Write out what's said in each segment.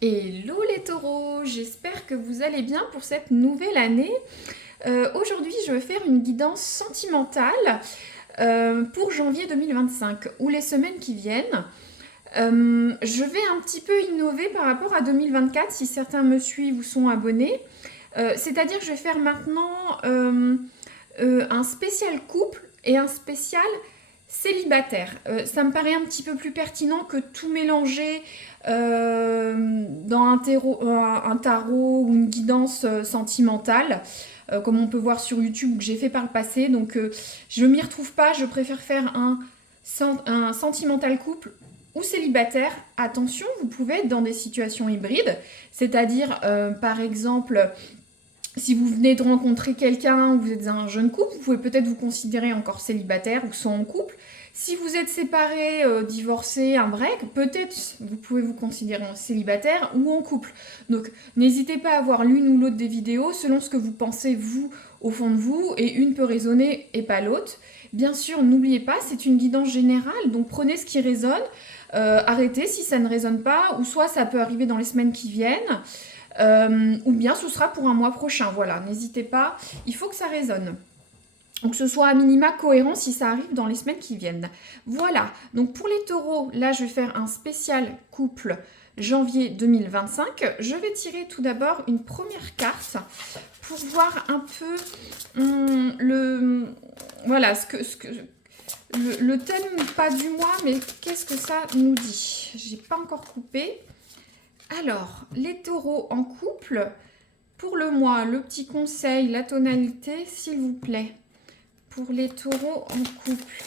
Hello les taureaux, j'espère que vous allez bien pour cette nouvelle année. Aujourd'hui, je vais faire une guidance sentimentale pour janvier 2025 ou les semaines qui viennent. Je vais un petit peu innover par rapport à 2024 si certains me suivent ou sont abonnés. C'est-à-dire que je vais faire maintenant un spécial couple et un spécial célibataire. Ça me paraît un petit peu plus pertinent que tout mélanger dans un tarot ou une guidance sentimentale, comme on peut voir sur YouTube ou que j'ai fait par le passé. Donc je m'y retrouve pas, je préfère faire un sentimental couple ou célibataire. Attention, vous pouvez être dans des situations hybrides, c'est-à-dire par exemple si vous venez de rencontrer quelqu'un ou vous êtes un jeune couple, vous pouvez peut-être vous considérer encore célibataire ou sans en couple. Si vous êtes séparé, divorcé, un break, peut-être vous pouvez vous considérer en célibataire ou en couple. Donc n'hésitez pas à voir l'une ou l'autre des vidéos selon ce que vous pensez vous au fond de vous, et une peut résonner et pas l'autre. Bien sûr, n'oubliez pas, c'est une guidance générale, donc prenez ce qui résonne, arrêtez si ça ne résonne pas, ou soit ça peut arriver dans les semaines qui viennent. Ou bien ce sera pour un mois prochain. Voilà, n'hésitez pas, il faut que ça résonne. Donc que ce soit à minima cohérent si ça arrive dans les semaines qui viennent. Voilà, donc pour les taureaux, là je vais faire un spécial couple janvier 2025. Je vais tirer tout d'abord une première carte pour voir un peu voilà, le thème, pas du mois, mais qu'est-ce que ça nous dit. J'ai pas encore coupé. Alors, les taureaux en couple, pour le mois, le petit conseil, la tonalité, s'il vous plaît. Pour les taureaux en couple,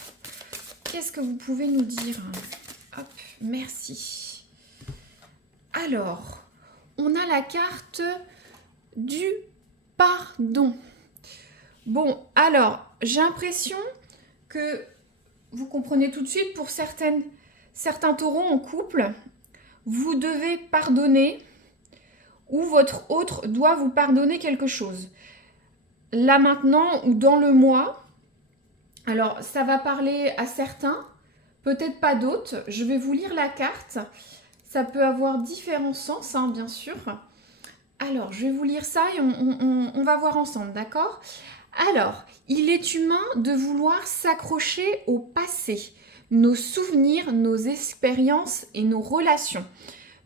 qu'est-ce que vous pouvez nous dire? Hop, merci. Alors, on a la carte du pardon. Bon, alors, j'ai l'impression que vous comprenez tout de suite, pour certains taureaux en couple, vous devez pardonner ou votre autre doit vous pardonner quelque chose. Là maintenant ou dans le mois, alors ça va parler à certains, peut-être pas d'autres. Je vais vous lire la carte. Ça peut avoir différents sens, hein, bien sûr. Alors, je vais vous lire ça et on va voir ensemble, d'accord? Alors, il est humain de vouloir s'accrocher au passé, nos souvenirs, nos expériences et nos relations.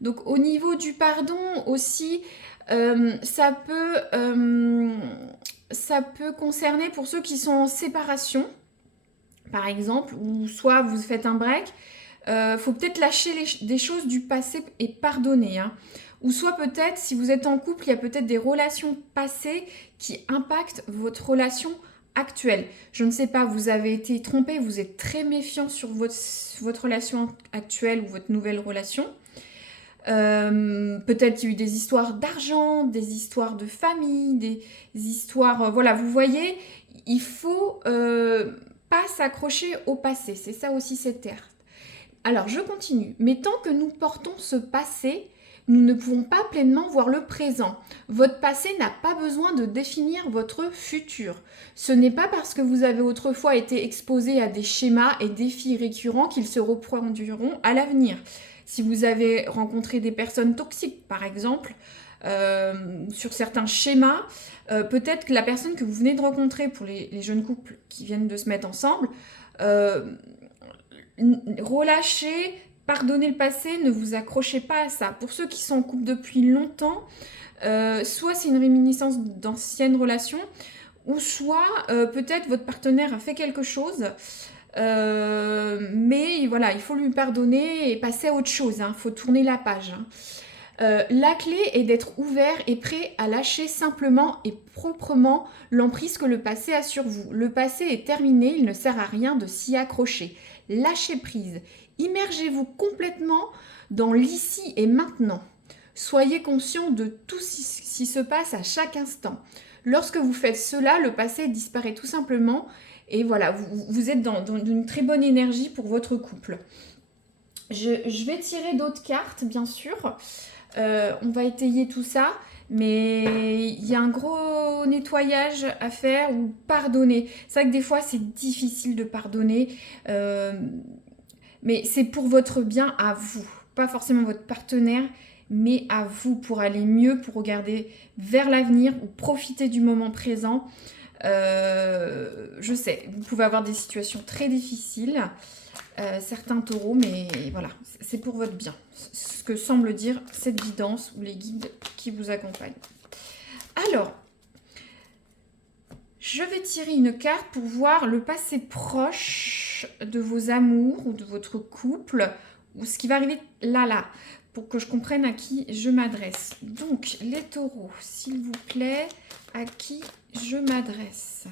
Donc au niveau du pardon aussi, ça peut concerner pour ceux qui sont en séparation, par exemple, ou soit vous faites un break, faut peut-être lâcher des choses du passé et pardonner. Hein. Ou soit peut-être, si vous êtes en couple, il y a peut-être des relations passées qui impactent votre relation actuelle. Je ne sais pas, vous avez été trompé, vous êtes très méfiant sur votre relation actuelle ou votre nouvelle relation. Peut-être il y a eu des histoires d'argent, des histoires de famille, des histoires... voilà, vous voyez, il faut pas s'accrocher au passé. C'est ça aussi cette carte. Alors, je continue. Mais tant que nous portons ce passé, nous ne pouvons pas pleinement voir le présent. Votre passé n'a pas besoin de définir votre futur. Ce n'est pas parce que vous avez autrefois été exposé à des schémas et défis récurrents qu'ils se reproduiront à l'avenir. Si vous avez rencontré des personnes toxiques, par exemple, sur certains schémas, peut-être que la personne que vous venez de rencontrer, pour les jeunes couples qui viennent de se mettre ensemble, relâchez, pardonnez le passé, ne vous accrochez pas à ça. Pour ceux qui sont en couple depuis longtemps, soit c'est une réminiscence d'anciennes relations, ou soit peut-être votre partenaire a fait quelque chose, mais voilà, il faut lui pardonner et passer à autre chose. Il faut tourner la page. La clé est d'être ouvert et prêt à lâcher simplement et proprement l'emprise que le passé a sur vous. Le passé est terminé, il ne sert à rien de s'y accrocher. Lâchez prise. Immergez-vous complètement dans l'ici et maintenant. Soyez conscient de tout ce qui se passe à chaque instant. Lorsque vous faites cela, le passé disparaît tout simplement et voilà, vous êtes dans une très bonne énergie pour votre couple. Je vais tirer d'autres cartes, bien sûr. On va étayer tout ça, mais il y a un gros nettoyage à faire ou pardonner. C'est vrai que des fois, c'est difficile de pardonner, mais c'est pour votre bien à vous, pas forcément votre partenaire. mais à vous pour aller mieux, pour regarder vers l'avenir ou profiter du moment présent. Je sais, vous pouvez avoir des situations très difficiles, certains taureaux, mais voilà, c'est pour votre bien. Ce que semble dire cette guidance ou les guides qui vous accompagnent. Alors, je vais tirer une carte pour voir le passé proche de vos amours ou de votre couple, ou ce qui va arriver là, pour que je comprenne à qui je m'adresse. Donc, les taureaux, s'il vous plaît, à qui je m'adresse?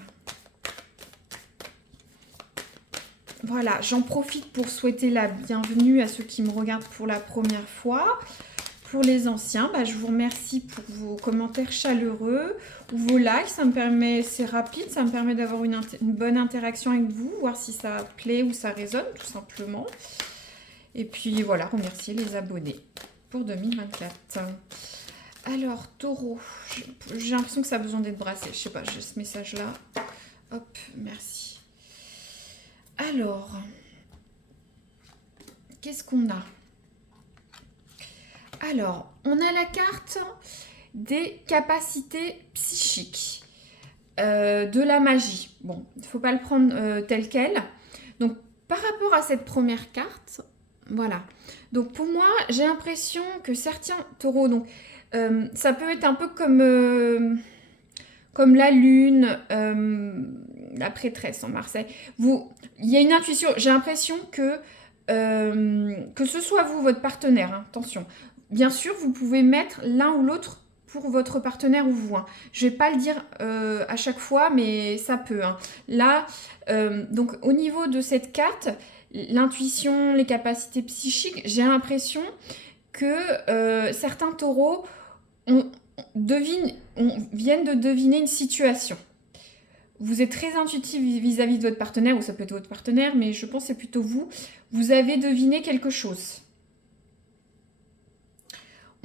Voilà, j'en profite pour souhaiter la bienvenue à ceux qui me regardent pour la première fois. Pour les anciens, je vous remercie pour vos commentaires chaleureux ou vos likes. Ça me permet, c'est rapide, ça me permet d'avoir une bonne interaction avec vous, voir si ça plaît ou ça résonne, tout simplement. Et puis voilà, remercier les abonnés pour 2024. Alors, taureau, j'ai l'impression que ça a besoin d'être brassé. Je sais pas, j'ai ce message-là. Hop, merci. Alors, qu'est-ce qu'on a? Alors, on a la carte des capacités psychiques, de la magie. Bon, il ne faut pas le prendre tel quel. Donc, par rapport à cette première carte, voilà. Donc, pour moi, j'ai l'impression que certains taureaux, donc, ça peut être un peu comme la lune, la prêtresse en Marseille. Il y a une intuition, j'ai l'impression que ce soit vous, votre partenaire, hein, attention. Bien sûr, vous pouvez mettre l'un ou l'autre pour votre partenaire ou vous. Hein. Je ne vais pas le dire à chaque fois, mais ça peut. Hein. Là, donc au niveau de cette carte, l'intuition, les capacités psychiques, j'ai l'impression que certains taureaux viennent de deviner une situation. Vous êtes très intuitif vis-à-vis de votre partenaire, ou ça peut être votre partenaire, mais je pense que c'est plutôt vous. Vous avez deviné quelque chose.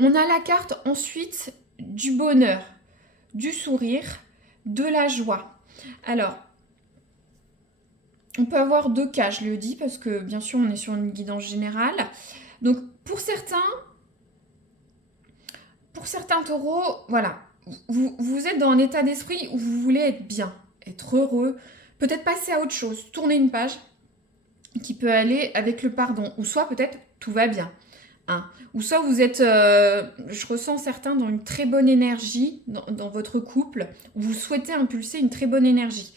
On a la carte ensuite du bonheur, du sourire, de la joie. Alors, on peut avoir deux cas, je le dis, parce que bien sûr, on est sur une guidance générale. Donc, pour certains taureaux, voilà, vous êtes dans un état d'esprit où vous voulez être bien, être heureux, peut-être passer à autre chose, tourner une page qui peut aller avec le pardon, ou soit peut-être tout va bien. Hein. Ou soit vous êtes, je ressens certains dans une très bonne énergie dans votre couple, où vous souhaitez impulser une très bonne énergie.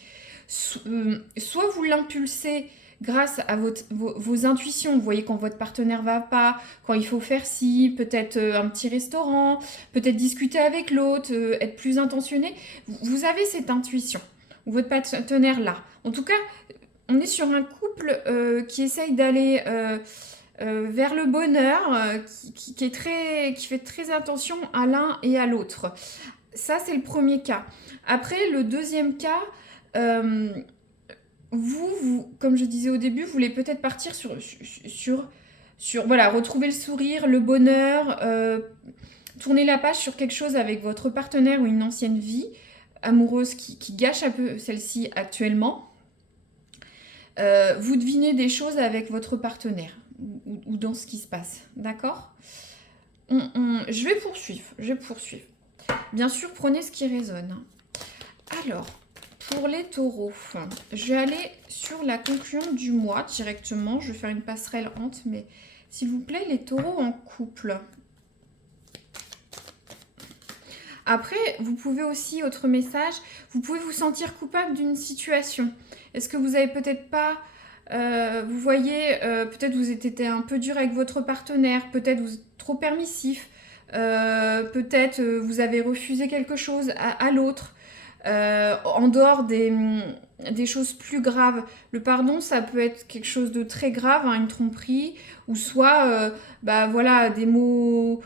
Soit vous l'impulsez grâce à vos intuitions. Vous voyez quand votre partenaire va pas, quand il faut faire ci, peut-être un petit restaurant, peut-être discuter avec l'autre, être plus intentionné. Vous avez cette intuition, ou votre partenaire là. En tout cas, on est sur un couple qui essaye d'aller vers le bonheur, qui fait très attention à l'un et à l'autre. Ça, c'est le premier cas. Après, le deuxième cas, vous, comme je disais au début, vous voulez peut-être partir sur voilà, retrouver le sourire, le bonheur, tourner la page sur quelque chose avec votre partenaire ou une ancienne vie amoureuse qui gâche un peu celle-ci actuellement. Vous devinez des choses avec votre partenaire ou dans ce qui se passe, d'accord? Je vais poursuivre. Bien sûr, prenez ce qui résonne. Alors, pour les taureaux, je vais aller sur la concluante du mois directement. Je vais faire une passerelle entre, mais s'il vous plaît, les taureaux en couple. Après, vous pouvez aussi, autre message, vous pouvez vous sentir coupable d'une situation. Est-ce que vous avez peut-être pas, vous voyez, peut-être vous êtes été un peu dur avec votre partenaire, peut-être vous êtes trop permissif, peut-être vous avez refusé quelque chose à l'autre, en dehors des choses plus graves. Le pardon, ça peut être quelque chose de très grave, hein, une tromperie, ou soit, voilà, des mots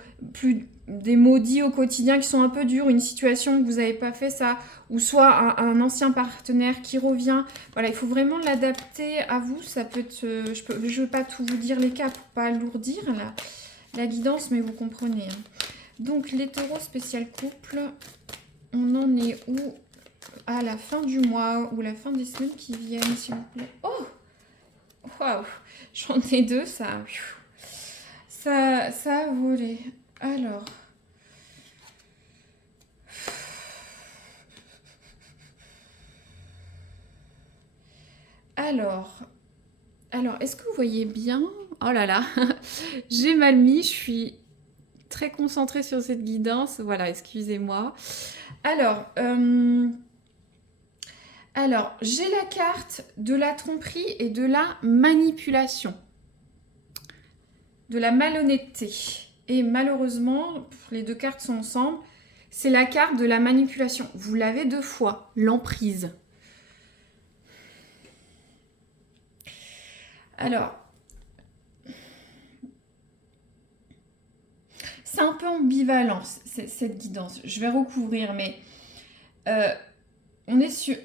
dits au quotidien qui sont un peu durs, une situation que vous n'avez pas fait ça, ou soit un ancien partenaire qui revient. Voilà, il faut vraiment l'adapter à vous. Ça peut être, je ne veux pas tout vous dire les cas pour pas alourdir la guidance, mais vous comprenez. Hein. Donc les taureaux spécial couple, on en est où? À la fin du mois ou la fin des semaines qui viennent, s'il vous plaît. Oh, waouh, j'en ai deux, ça a volé. Alors, alors, est-ce que vous voyez bien? Oh là là, j'ai mal mis, je suis très concentrée sur cette guidance. Voilà, excusez-moi. Alors, j'ai la carte de la tromperie et de la manipulation, de la malhonnêteté. Et malheureusement, les deux cartes sont ensemble. C'est la carte de la manipulation. Vous l'avez deux fois, l'emprise. Alors, c'est un peu ambivalent, cette guidance. Je vais recouvrir, mais on est sur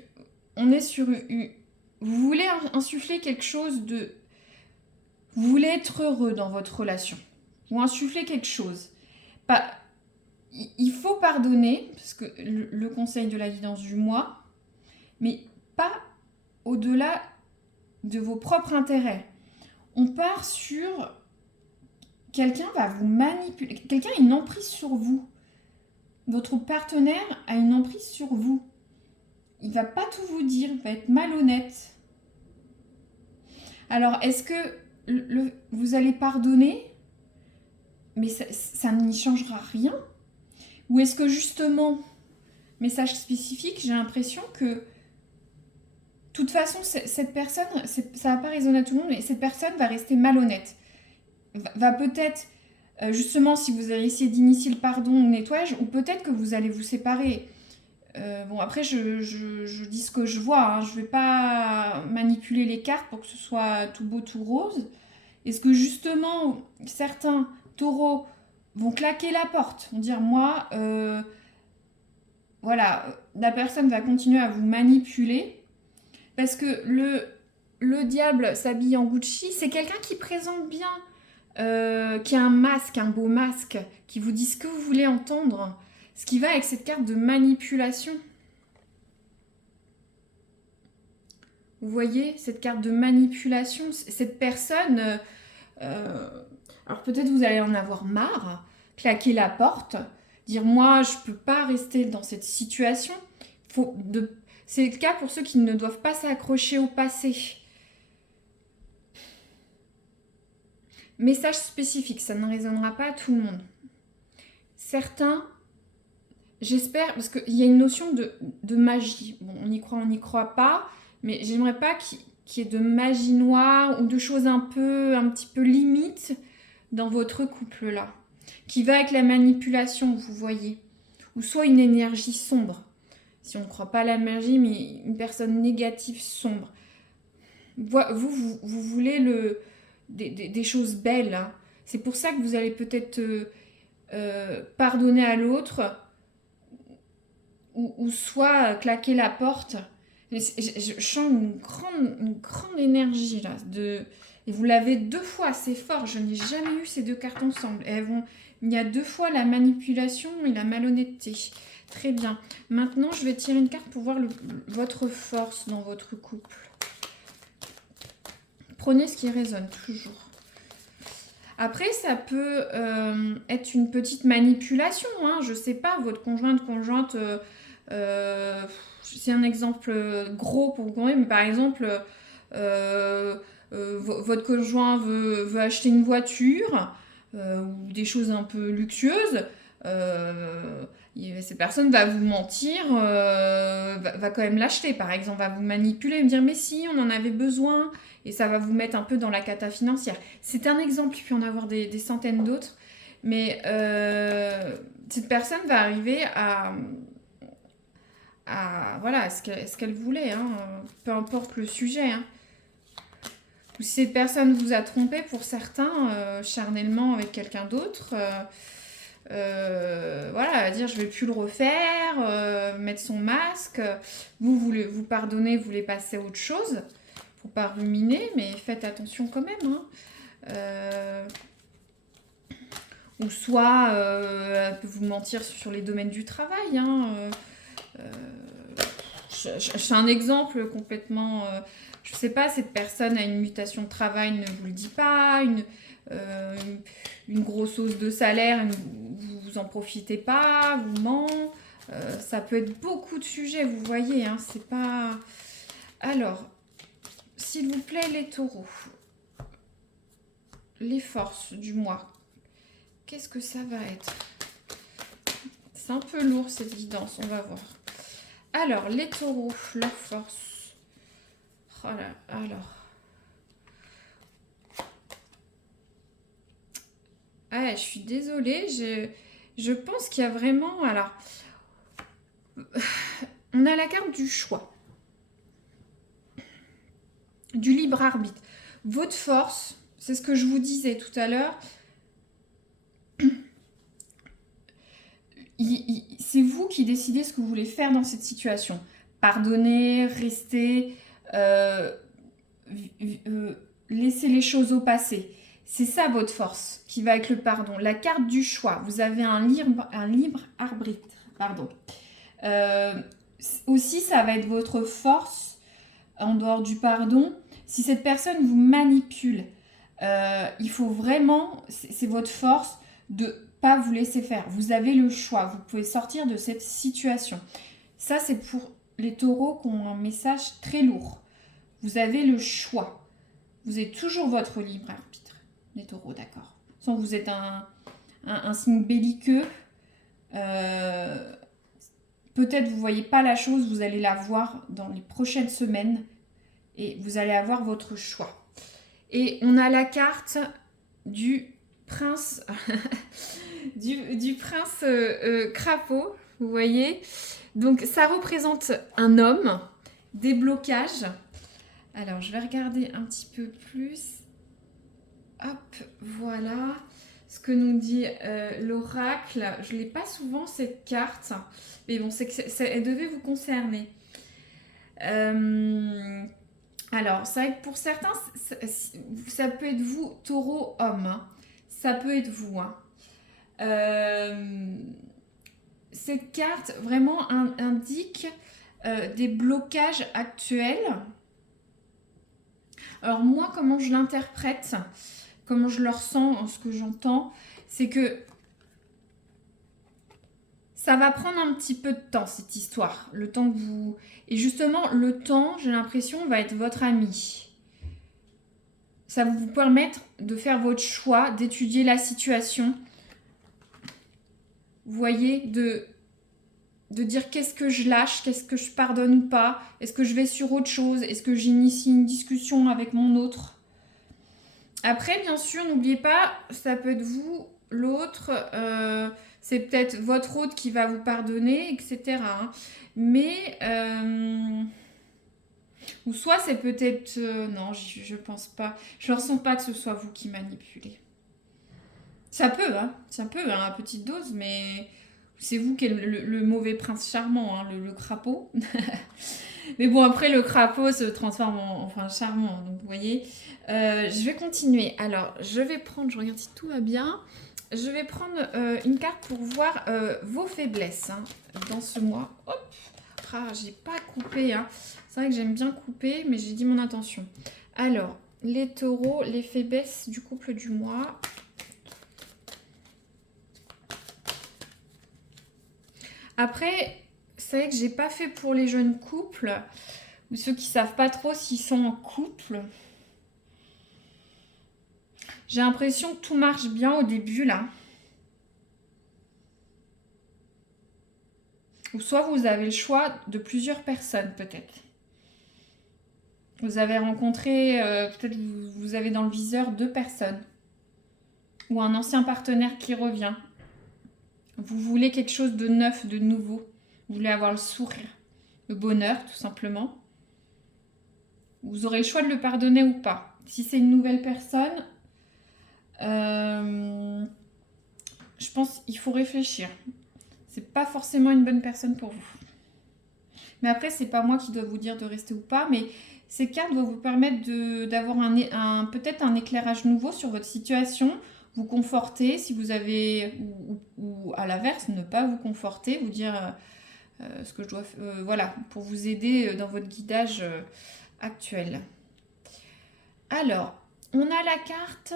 vous voulez insuffler quelque chose de... Vous voulez être heureux dans votre relation. Ou insuffler quelque chose. Il faut pardonner, parce que le conseil de la guidance du mois, mais pas au-delà de vos propres intérêts. On part sur... Quelqu'un va vous manipuler. Quelqu'un a une emprise sur vous. Votre partenaire a une emprise sur vous. Il va pas tout vous dire, il va être malhonnête. Alors, est-ce que vous allez pardonner, mais ça n'y changera rien? Ou est-ce que justement, message spécifique, j'ai l'impression que, de toute façon, cette personne, ça va pas résonner à tout le monde, mais cette personne va rester malhonnête. Va peut-être, justement, si vous allez essayer d'initier le pardon ou le nettoyage, ou peut-être que vous allez vous séparer. Bon, après, je dis ce que je vois, hein. Je ne vais pas manipuler les cartes pour que ce soit tout beau, tout rose. Est-ce que justement, certains taureaux vont claquer la porte, vont dire, moi, voilà, la personne va continuer à vous manipuler, parce que le diable s'habille en Gucci, c'est quelqu'un qui présente bien, qui a un masque, un beau masque, qui vous dit ce que vous voulez entendre. Ce qui va avec cette carte de manipulation. Vous voyez, cette carte de manipulation, cette personne... alors peut-être vous allez en avoir marre, claquer la porte, dire moi je peux pas rester dans cette situation. C'est le cas pour ceux qui ne doivent pas s'accrocher au passé. Message spécifique, ça ne résonnera pas à tout le monde. Certains... J'espère, parce qu'il y a une notion de magie. Bon, on y croit pas, mais j'aimerais pas qu'il y ait de magie noire ou de choses un petit peu limites dans votre couple-là. Qui va avec la manipulation, vous voyez. Ou soit une énergie sombre. Si on ne croit pas à la magie, mais une personne négative sombre. Vous voulez des choses belles. Hein. C'est pour ça que vous allez peut-être pardonner à l'autre. Ou soit claquer la porte. Je sens une grande énergie là. Et vous l'avez deux fois, c'est fort. Je n'ai jamais eu ces deux cartes ensemble. Il y a deux fois la manipulation et la malhonnêteté. Très bien. Maintenant, je vais tirer une carte pour voir votre force dans votre couple. Prenez ce qui résonne, toujours. Après, ça peut être une petite manipulation. Hein. Je sais pas, votre conjointe... c'est un exemple gros pour vous comprendre, mais par exemple, votre conjoint veut acheter une voiture ou des choses un peu luxueuses. Cette personne va vous mentir, va quand même l'acheter, par exemple, va vous manipuler, me dire mais si, on en avait besoin, et ça va vous mettre un peu dans la cata financière. C'est un exemple, il peut y en avoir des centaines d'autres, mais cette personne va arriver à voilà, ce qu'elle voulait, hein, peu importe le sujet. Hein. Ou si cette personne vous a trompé, pour certains, charnellement avec quelqu'un d'autre, voilà, dire je vais plus le refaire, mettre son masque, vous pardonnez, vous voulez passer à autre chose, pour pas ruminer, mais faites attention quand même. Hein. Ou soit, elle peut vous mentir sur les domaines du travail, hein, c'est un exemple complètement... je sais pas, cette personne a une mutation de travail, ne vous le dit pas, une grosse hausse de salaire, vous en profitez pas, vous ment. Ça peut être beaucoup de sujets, vous voyez, hein, c'est pas... Alors, s'il vous plaît, les taureaux, les forces du mois, qu'est-ce que ça va être? C'est un peu lourd cette guidance, on va voir. Alors, les taureaux, leur force. Oh là, alors. Ah, je suis désolée, je pense qu'il y a vraiment... Alors, on a la carte du choix, du libre arbitre. Votre force, c'est ce que je vous disais tout à l'heure, c'est vous qui décidez ce que vous voulez faire dans cette situation. Pardonner, rester, laisser les choses au passé. C'est ça votre force qui va avec le pardon. La carte du choix. Vous avez un libre arbitre. Pardon. Aussi, ça va être votre force en dehors du pardon. Si cette personne vous manipule, il faut vraiment, c'est votre force de pas vous laisser faire. Vous avez le choix. Vous pouvez sortir de cette situation. Ça, c'est pour les taureaux qui ont un message très lourd. Vous avez le choix. Vous êtes toujours votre libre arbitre. Les taureaux, d'accord. Sans vous êtes un signe belliqueux. Peut-être vous ne voyez pas la chose, vous allez la voir dans les prochaines semaines et vous allez avoir votre choix. Et on a la carte du prince, du prince crapaud, vous voyez. Donc ça représente un homme, des blocages. Alors je vais regarder un petit peu plus. Hop, voilà ce que nous dit l'oracle. Je ne l'ai pas souvent cette carte, mais bon, elle devait vous concerner. Alors, c'est vrai que pour certains, ça peut être vous, taureau, homme. Hein. Ça peut être vous. Hein. Cette carte vraiment indique des blocages actuels. Alors moi, comment je l'interprète, comment je le ressens, ce que j'entends, c'est que ça va prendre un petit peu de temps, cette histoire. Le temps que vous... Et justement, le temps, j'ai l'impression, va être votre ami. Ça va vous permettre de faire votre choix, d'étudier la situation. Vous voyez, de dire qu'est-ce que je lâche, qu'est-ce que je pardonne ou pas. Est-ce que je vais sur autre chose? Est-ce que j'initie une discussion avec mon autre? Après, bien sûr, n'oubliez pas, ça peut être vous, l'autre, c'est peut-être votre autre qui va vous pardonner, etc. Hein. Mais, ou soit c'est peut-être... non, je pense pas. Je ne ressens pas que ce soit vous qui manipulez. Ça peut, hein, à petite dose, mais c'est vous qui êtes le mauvais prince charmant, hein, le crapaud. Mais bon, après, le crapaud se transforme en prince charmant, donc vous voyez... je vais continuer. Alors, je vais prendre, je regarde si tout va bien. Je vais prendre une carte pour voir vos faiblesses hein, dans ce mois. Hop, ah, j'ai pas coupé. Hein. C'est vrai que j'aime bien couper, mais j'ai dit mon intention. Alors, les taureaux, les faiblesses du couple du mois. Après, c'est vrai que j'ai pas fait pour les jeunes couples ou ceux qui savent pas trop s'ils sont en couple. J'ai l'impression que tout marche bien au début, là. Ou soit vous avez le choix de plusieurs personnes, peut-être. Vous avez rencontré, peut-être vous avez dans le viseur 2 personnes. Ou un ancien partenaire qui revient. Vous voulez quelque chose de neuf, de nouveau. Vous voulez avoir le sourire, le bonheur, tout simplement. Vous aurez le choix de le pardonner ou pas. Si c'est une nouvelle personne... je pense qu'il faut réfléchir. C'est pas forcément une bonne personne pour vous. Mais après, c'est pas moi qui dois vous dire de rester ou pas, mais ces cartes vont vous permettre d'avoir peut-être un éclairage nouveau sur votre situation, vous conforter si vous avez, ou à l'inverse, ne pas vous conforter, vous dire ce que je dois faire, voilà, pour vous aider dans votre guidage actuel. Alors, on a la carte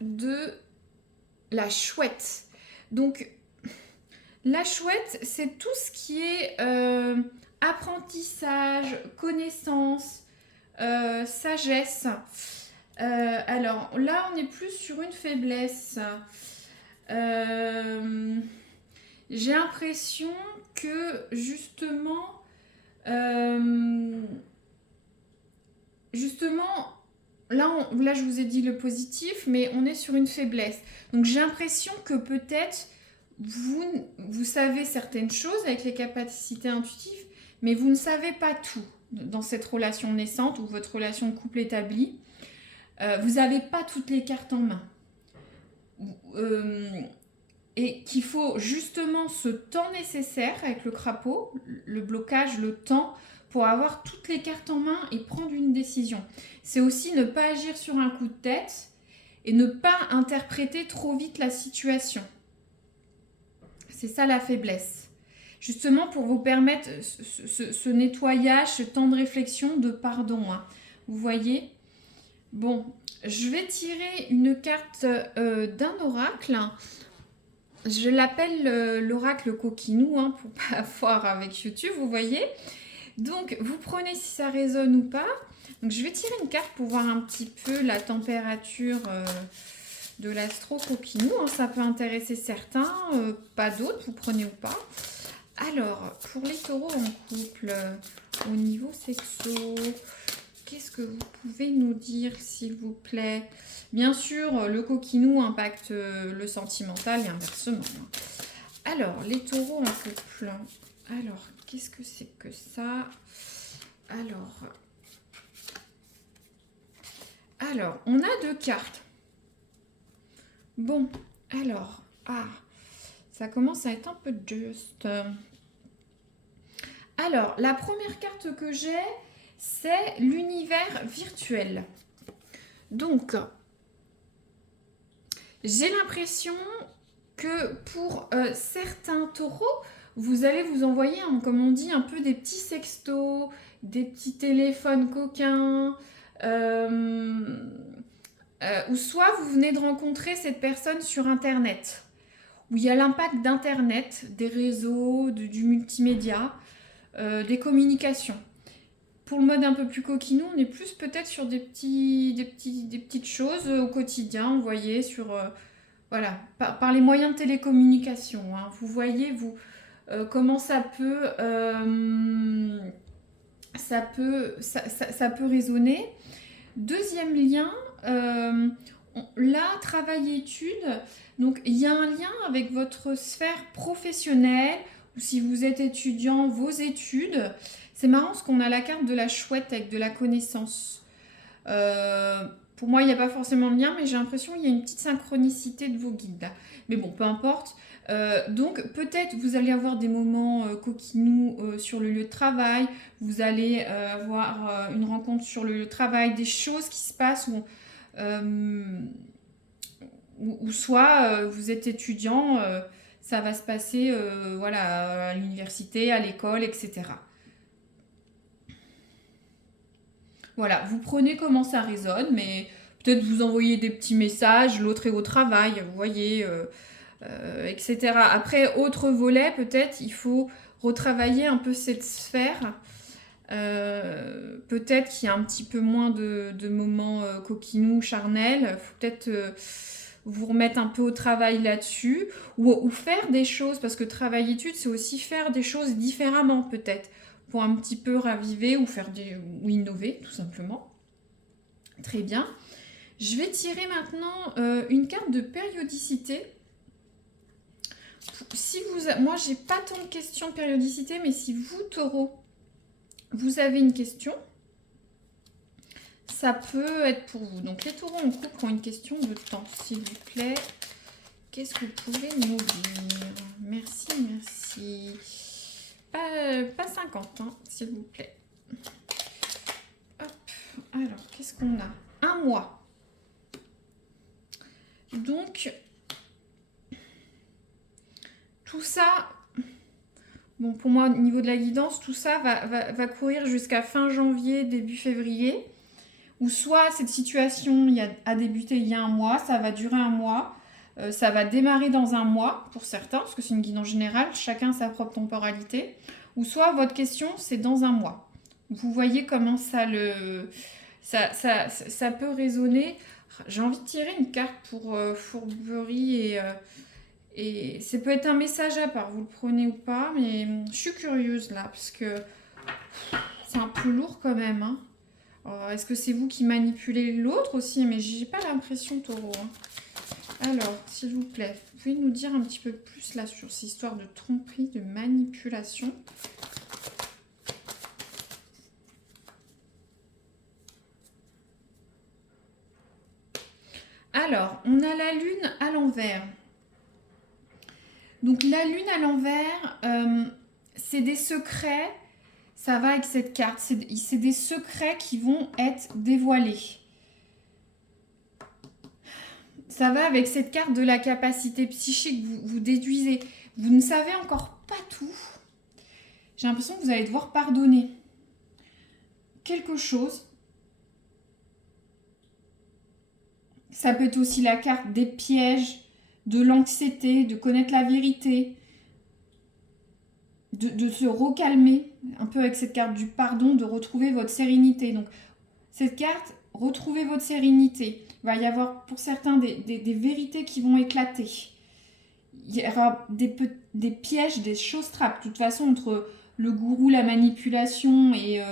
de la chouette. Donc, la chouette, c'est tout ce qui est apprentissage, connaissance, sagesse. Alors là, on est plus sur une faiblesse. J'ai l'impression que justement, là, je vous ai dit le positif, mais on est sur une faiblesse. Donc j'ai l'impression que peut-être vous savez certaines choses avec les capacités intuitives, mais vous ne savez pas tout dans cette relation naissante ou votre relation de couple établie. Vous n'avez pas toutes les cartes en main. Et qu'il faut justement ce temps nécessaire avec le crapaud, le blocage, le temps, pour avoir toutes les cartes en main et prendre une décision. C'est aussi ne pas agir sur un coup de tête et ne pas interpréter trop vite la situation. C'est ça la faiblesse. Justement pour vous permettre ce nettoyage, ce temps de réflexion, de pardon. Hein. Vous voyez ? Bon, je vais tirer une carte d'un oracle. Je l'appelle l'oracle coquinou, hein, pour pas avoir avec YouTube, vous voyez. Donc, vous prenez si ça résonne ou pas. Donc, je vais tirer une carte pour voir un petit peu la température de l'astro coquinou. Hein. Ça peut intéresser certains, pas d'autres, vous prenez ou pas. Alors, pour les taureaux en couple, au niveau sexo, qu'est-ce que vous pouvez nous dire, s'il vous plaît ? Bien sûr, le coquinou impacte le sentimental et inversement. Alors, les taureaux en couple. Alors, qu'est-ce que c'est que ça ? Alors, on a 2 cartes. Bon, alors, ça commence à être un peu juste. Alors, la première carte que j'ai, c'est l'univers virtuel. Donc, j'ai l'impression que pour certains taureaux, vous allez vous envoyer, comme on dit, un peu des petits sextos, des petits téléphones coquins, ou soit vous venez de rencontrer cette personne sur Internet, où il y a l'impact d'Internet, des réseaux, du multimédia, des communications. Pour le mode un peu plus coquinou, on est plus peut-être sur des petites choses au quotidien, vous voyez, sur voilà, par les moyens de télécommunication. Hein. Vous voyez, comment ça peut résonner. Deuxième lien, là, travail-études. Donc, il y a un lien avec votre sphère professionnelle, ou si vous êtes étudiant, vos études. C'est marrant parce qu'on a la carte de la chouette avec de la connaissance. Pour moi, il n'y a pas forcément de lien, mais j'ai l'impression qu'il y a une petite synchronicité de vos guides. Là. Mais bon, peu importe. Donc, peut-être vous allez avoir des moments coquinous sur le lieu de travail. Vous allez avoir une rencontre sur le lieu de travail, des choses qui se passent ou soit vous êtes étudiant, ça va se passer voilà, à l'université, à l'école, etc. Voilà, vous prenez comment ça résonne, mais peut-être vous envoyez des petits messages, l'autre est au travail, vous voyez, etc. Après, autre volet, peut-être il faut retravailler un peu cette sphère. Peut-être qu'il y a un petit peu moins de moments coquinous, charnels. Il faut peut-être vous remettre un peu au travail là-dessus. Ou faire des choses, parce que travail-études, c'est aussi faire des choses différemment peut-être. Pour un petit peu raviver ou innover, tout simplement. Très bien. Je vais tirer maintenant une carte de périodicité. Moi, j'ai pas tant de questions de périodicité, mais si vous, taureau, vous avez une question, ça peut être pour vous. Donc, les taureaux en couple ont une question de temps, s'il vous plaît. Qu'est-ce que vous pouvez nous dire ? Merci, merci. Pas 50, hein, s'il vous plaît. Hop. Alors, qu'est-ce qu'on a ? 1 mois. Donc, tout ça, bon, pour moi, au niveau de la guidance, tout ça va courir jusqu'à fin janvier, début février. Ou soit cette situation a débuté il y a 1 mois, ça va durer 1 mois. Ça va démarrer dans un mois pour certains, parce que c'est une guidance générale, chacun a sa propre temporalité. Ou soit votre question, c'est dans un mois. Vous voyez comment ça peut résonner. J'ai envie de tirer une carte pour fourberie et ça peut être un message à part, vous le prenez ou pas, mais je suis curieuse là, parce que c'est un peu lourd quand même. Hein. Est-ce que c'est vous qui manipulez l'autre aussi? Mais j'ai pas l'impression, taureau. Hein. Alors, s'il vous plaît, vous pouvez nous dire un petit peu plus là sur ces histoires de tromperie, de manipulation. Alors, on a la lune à l'envers. Donc la lune à l'envers, c'est des secrets, ça va avec cette carte, c'est des secrets qui vont être dévoilés. Ça va avec cette carte de la capacité psychique, vous déduisez. Vous ne savez encore pas tout. J'ai l'impression que vous allez devoir pardonner quelque chose. Ça peut être aussi la carte des pièges, de l'anxiété, de connaître la vérité, de se recalmer, un peu avec cette carte du pardon, de retrouver votre sérénité. Donc, cette carte, retrouvez votre sérénité. Il va y avoir pour certains des vérités qui vont éclater. Il y aura des pièges, des choses trappes. De toute façon, entre le gourou, la manipulation et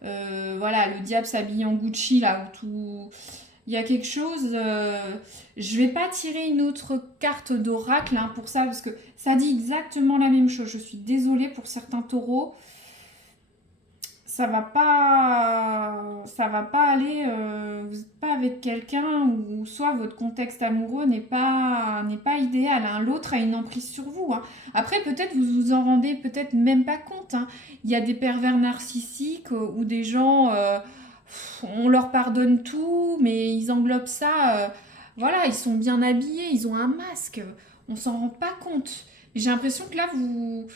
voilà, le diable s'habille en Gucci, là, où tout... Il y a quelque chose... je vais pas tirer une autre carte d'oracle hein, pour ça, parce que ça dit exactement la même chose. Je suis désolée pour certains taureaux. Ça va pas aller, vous n'êtes pas avec quelqu'un ou soit votre contexte amoureux n'est pas idéal. Hein. L'autre a une emprise sur vous. Hein. Après, peut-être vous vous en rendez peut-être même pas compte. Hein. Il y a des pervers narcissiques ou des gens, on leur pardonne tout, mais ils englobent ça. Voilà, ils sont bien habillés, ils ont un masque. On s'en rend pas compte. J'ai l'impression que là, vous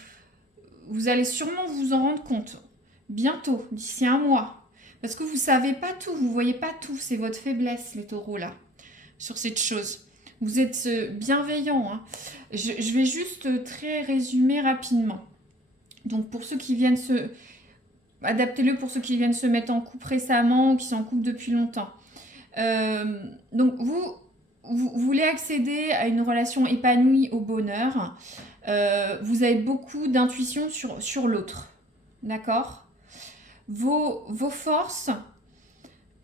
allez sûrement vous en rendre compte. Bientôt, d'ici un mois. Parce que vous savez pas tout, vous voyez pas tout. C'est votre faiblesse, les taureaux, là, sur cette chose. Vous êtes bienveillants. Hein. Je vais juste très résumer rapidement. Donc, pour ceux qui viennent se... Adaptez-le pour ceux qui viennent se mettre en couple récemment ou qui sont en couple depuis longtemps. Donc, vous voulez accéder à une relation épanouie au bonheur. Vous avez beaucoup d'intuition sur l'autre. D'accord ? Vos forces,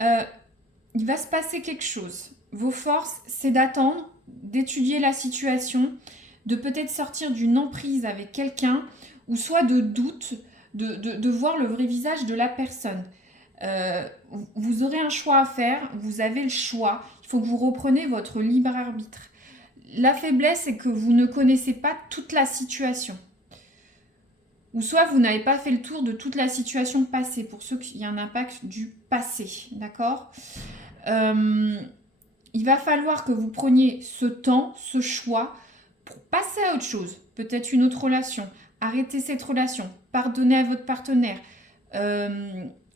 il va se passer quelque chose. Vos forces, c'est d'attendre, d'étudier la situation, de peut-être sortir d'une emprise avec quelqu'un, ou soit de doute, de voir le vrai visage de la personne. Vous aurez un choix à faire, vous avez le choix. Il faut que vous repreniez votre libre arbitre. La faiblesse, c'est que vous ne connaissez pas toute la situation. Ou soit vous n'avez pas fait le tour de toute la situation passée, pour ceux qui y a un impact du passé, d'accord ? Il va falloir que vous preniez ce temps, ce choix, pour passer à autre chose, peut-être une autre relation, arrêter cette relation, pardonner à votre partenaire,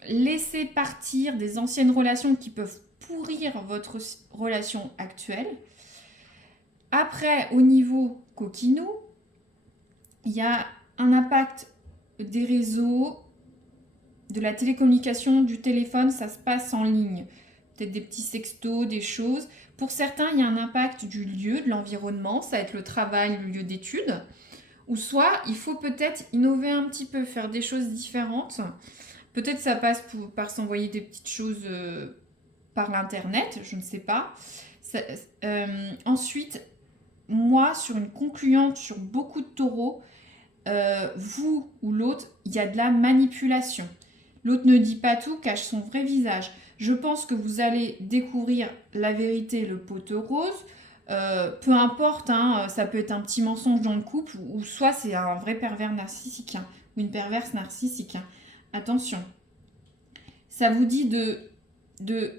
laisser partir des anciennes relations qui peuvent pourrir votre relation actuelle. Après, au niveau coquinou, il y a un impact des réseaux, de la télécommunication, du téléphone, ça se passe en ligne. Peut-être des petits sextos, des choses. Pour certains, il y a un impact du lieu, de l'environnement, ça va être le travail, le lieu d'études. Ou soit, il faut peut-être innover un petit peu, faire des choses différentes. Peut-être ça passe par s'envoyer des petites choses par l'internet, je ne sais pas. Ensuite, moi, sur une concluante, sur beaucoup de taureaux, vous ou l'autre, il y a de la manipulation. L'autre ne dit pas tout, cache son vrai visage. Je pense que vous allez découvrir la vérité, le pot rose. Peu importe, hein, ça peut être un petit mensonge dans le couple, ou soit c'est un vrai pervers narcissique, hein, ou une perverse narcissique. Hein. Attention. Ça vous dit de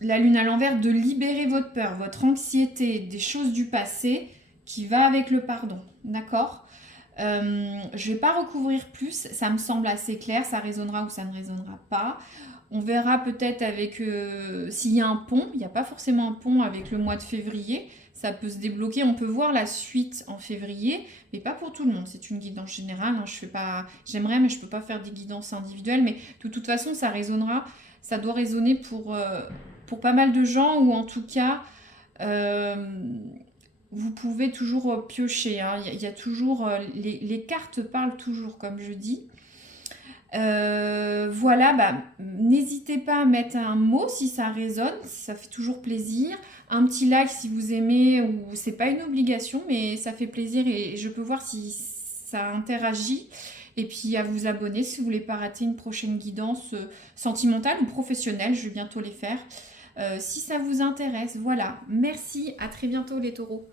la lune à l'envers, de libérer votre peur, votre anxiété, des choses du passé qui va avec le pardon. D'accord ? Je ne vais pas recouvrir plus, ça me semble assez clair, ça résonnera ou ça ne résonnera pas. On verra peut-être avec s'il y a un pont, il n'y a pas forcément un pont avec le mois de février, ça peut se débloquer. On peut voir la suite en février, mais pas pour tout le monde. C'est une guidance générale. Hein. Je fais pas, j'aimerais, mais je peux pas faire des guidances individuelles. Mais de toute façon, ça résonnera. Ça doit résonner pour pas mal de gens, ou en tout cas, vous pouvez toujours piocher. Hein. Il y a toujours les cartes parlent toujours, comme je dis. Voilà, n'hésitez pas à mettre un mot si ça résonne, ça fait toujours plaisir. Un petit like si vous aimez, ou c'est pas une obligation, mais ça fait plaisir et je peux voir si ça interagit. Et puis à vous abonner si vous voulez pas rater une prochaine guidance sentimentale ou professionnelle, je vais bientôt les faire. Si ça vous intéresse, voilà. Merci, à très bientôt les taureaux.